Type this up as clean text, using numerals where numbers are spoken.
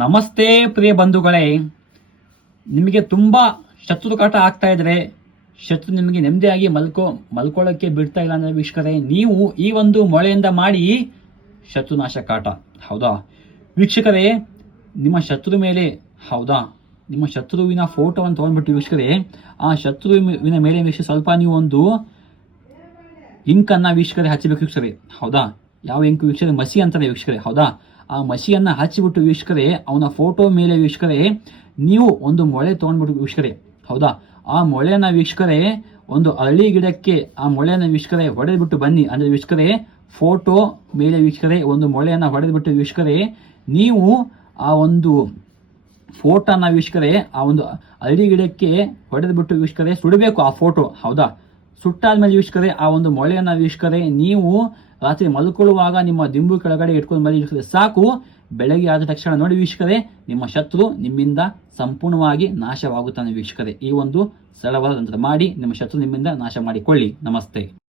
ನಮಸ್ತೆ ಪ್ರಿಯ ಬಂಧುಗಳೇ, ನಿಮಗೆ ತುಂಬ ಶತ್ರು ಕಾಟ ಆಗ್ತಾ ಇದ್ರೆ, ಶತ್ರು ನಿಮಗೆ ನೆಮ್ಮದಿಯಾಗಿ ಮಲ್ಕೊಳ್ಳೋಕ್ಕೆ ಬಿಡ್ತಾ ಇಲ್ಲ ಅಂದರೆ ವೀಕ್ಷಕರೇ, ನೀವು ಈ ಒಂದು ಮೊಳೆಯಿಂದ ಮಾಡಿ ಶತ್ರುನಾಶ ಕಾಟ. ಹೌದಾ ವೀಕ್ಷಕರೇ, ನಿಮ್ಮ ಶತ್ರು ಮೇಲೆ ನಿಮ್ಮ ಶತ್ರುವಿನ ಫೋಟೋವನ್ನು ತೊಗೊಂಡ್ಬಿಟ್ಟು ವೀಕ್ಷಕರೇ, ಆ ಶತ್ರುವಿನ ಮೇಲೆ ವೀಕ್ಷಕ ಸ್ವಲ್ಪ ನೀವು ಒಂದು ಇಂಕನ್ನು ವೀಕ್ಷಕರೇ ಹಚ್ಚಬೇಕು ವೀಕ್ಷಕರೇ. ಹೌದಾ, ಯಾವ ಇಂಕು ವೀಕ್ಷಕರೇ? ಮಸಿ ಅಂತಾರೆ ವೀಕ್ಷಕರೇ. ಹೌದಾ, ಆ ಮಸಿಯನ್ನು ಹಚ್ಚಿಬಿಟ್ಟು ವೀಕ್ಷಕರೇ, ಅವನ ಫೋಟೋ ಮೇಲೆ ವೀಕ್ಷಕರೇ ನೀವು ಒಂದು ಮೊಳೆ ತೊಗೊಂಡ್ಬಿಟ್ಟು ವೀಕ್ಷಕರೇ. ಹೌದಾ, ಆ ಮೊಳೆಯನ್ನು ವೀಕ್ಷಕರೇ ಒಂದು ಅರಳಿ ಗಿಡಕ್ಕೆ ಆ ಮೊಳೆಯನ್ನು ವೀಕ್ಷಕರೇ ಹೊಡೆದ್ಬಿಟ್ಟು ಬನ್ನಿ. ಅಂದರೆ ವೀಕ್ಷಕರೇ ಫೋಟೋ ಮೇಲೆ ವೀಕ್ಷಕರೇ ಒಂದು ಮೊಳೆಯನ್ನು ಹೊಡೆದ್ಬಿಟ್ಟು ವೀಕ್ಷಕರೇ, ನೀವು ಆ ಒಂದು ಫೋಟೋನ ವೀಕ್ಷಕರೇ ಆ ಒಂದು ಅರಳಿ ಗಿಡಕ್ಕೆ ಹೊಡೆದ್ಬಿಟ್ಟು ವೀಕ್ಷಕರೇ ಸುಡಬೇಕು ಆ ಫೋಟೋ. ಹೌದಾ, ಸುಟ್ಟಾದ್ಮೇಲೆ ವೀಕ್ಷಕರೇ ಆ ಒಂದು ಮೊಳೆಯನ್ನು ವೀಕ್ಷಕರೇ ನೀವು ರಾತ್ರಿ ಮಲ್ಕೊಳ್ಳುವಾಗ ನಿಮ್ಮ ದಿಂಬು ಕೆಳಗಡೆ ಇಟ್ಕೊಂಡು ಮರಿ ವೀಕ್ಷಕರೇ ಸಾಕು. ಬೆಳಗ್ಗೆ ಆದ ತಕ್ಷಣ ನೋಡಿ ವೀಕ್ಷಕರೇ, ನಿಮ್ಮ ಶತ್ರು ನಿಮ್ಮಿಂದ ಸಂಪೂರ್ಣವಾಗಿ ನಾಶವಾಗುತ್ತಾನೆ ವೀಕ್ಷಕರೇ. ಈ ಒಂದು ಸರಳವಾದ ತಂತ್ರ ಮಾಡಿ ನಿಮ್ಮ ಶತ್ರು ನಿಮ್ಮಿಂದ ನಾಶ ಮಾಡಿಕೊಳ್ಳಿ. ನಮಸ್ತೆ.